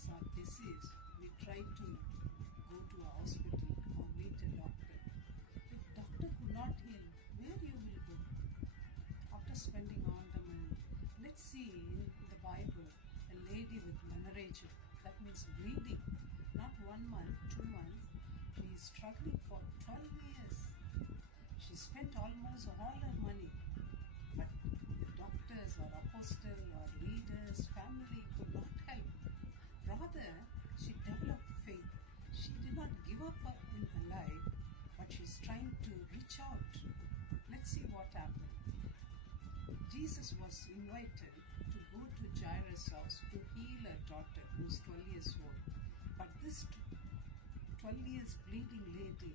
us are diseased, we try to go to a hospital or meet a doctor. If doctor could not heal, where you will go? After spending all the money, let's see in the Bible a lady with menorrhagia, that means bleeding, not 1 month, 2 months. She is struggling for 12 years. She spent almost all her money, but the doctors or apostle or leaders, family could not help. Rather, she developed faith. She did not give up in her life, but she's trying to reach out. Let's see what happened. Jesus was invited to go to Jairus' house to heal a daughter who's 12 years old. But this 12 years bleeding lady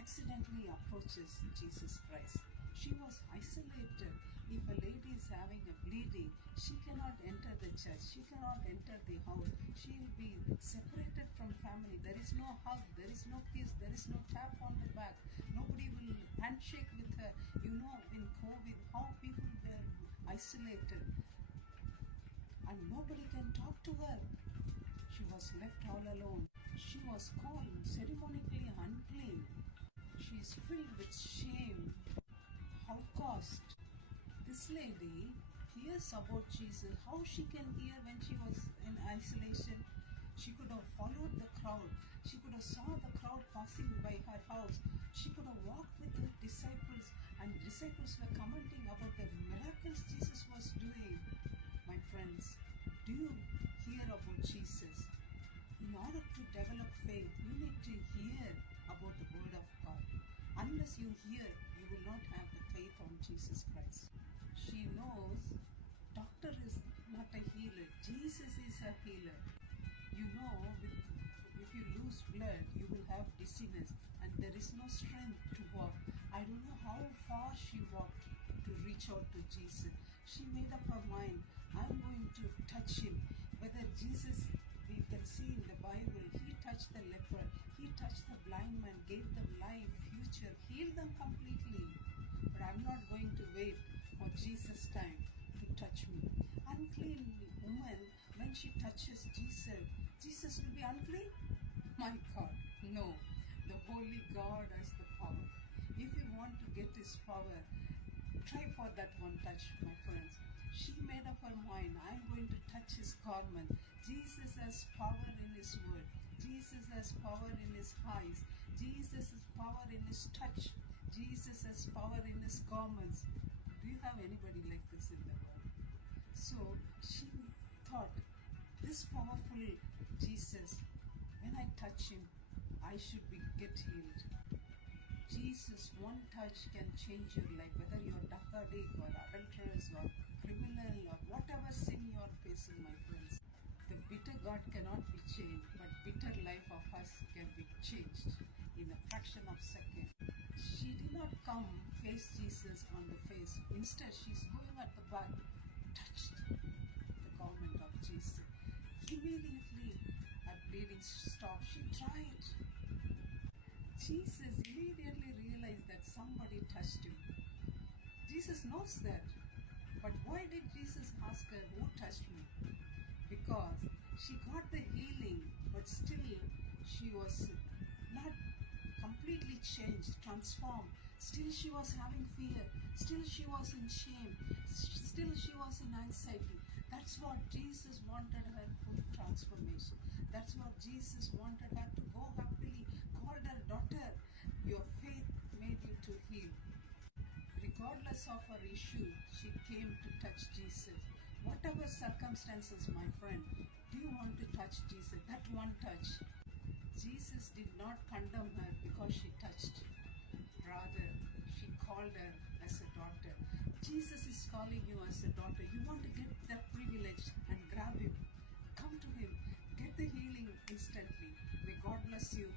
accidentally approaches Jesus Christ. She was isolated. If a lady is having a bleeding, she cannot enter the church. She cannot enter the house. She will be separated from family. There is no hug. There is no kiss. There is no tap on the back. Nobody will handshake with her. You know, in COVID, how people were isolated. And nobody can talk to her. She was left all alone. She was called ceremoniously unclean. She is filled with shame. Holocaust. This lady hears about Jesus. How she can hear when she was in isolation? She could have followed the crowd. She could have saw the crowd passing by her house. She could have walked with the disciples, and disciples were commenting about the miracles Jesus was doing. My friends, do you hear about Jesus? In order to develop faith, you need to hear about the Word of God. Unless you hear, you will not have the faith on Jesus Christ. She knows doctor is not a healer. Jesus is a healer. You know, if you lose blood, you will have dizziness and there is no strength to walk. I don't know how far she walked to reach out to Jesus. She made up her mind, I'm going to touch him. Whether Jesus, we can see in the Bible, he touched the leper, he touched the blind man, gave them life, future, healed them completely. But I'm not going to wait for Jesus' time to touch me. Unclean woman, when she touches Jesus, Jesus will be unclean? My God, no. The Holy God has the power. If you want to get his power, try for that one touch, my friends. She made up her mind, I'm going to touch his garment. Jesus has power in his word. Jesus has power in his eyes. Jesus has power in his touch. Jesus has power in his garments. Do you have anybody like this in the world? So she thought, this powerful Jesus, when I touch him, I should get healed. Jesus, one touch can change your life, whether you're drug addict or adulterous or criminal or whatever sin you're facing, my friends. The bitter God cannot be changed, but bitter life of us can be changed in a fraction of a second. She did not come face Jesus on the face. Instead, she's going at the back, touched the garment of Jesus. Immediately, her bleeding stopped. She tried. Jesus immediately realized that somebody touched him. Jesus knows that. But why did Jesus ask her, who touched me? Because she got the healing, but still she was not completely changed, transformed. Still she was having fear. Still she was in shame. Still she was in anxiety. That's what Jesus wanted her full transformation. That's what Jesus wanted her to go happily. Called her daughter, your faith made you to heal. Regardless of her issue, she came to touch Jesus. Whatever circumstances, my friend, do you want to touch Jesus? That one touch. Jesus did not condemn her because she touched. Rather, she called her as a daughter. Jesus is calling you as a daughter. You want to get that privilege and grab him. Come to him. Get the healing instantly. May God bless you.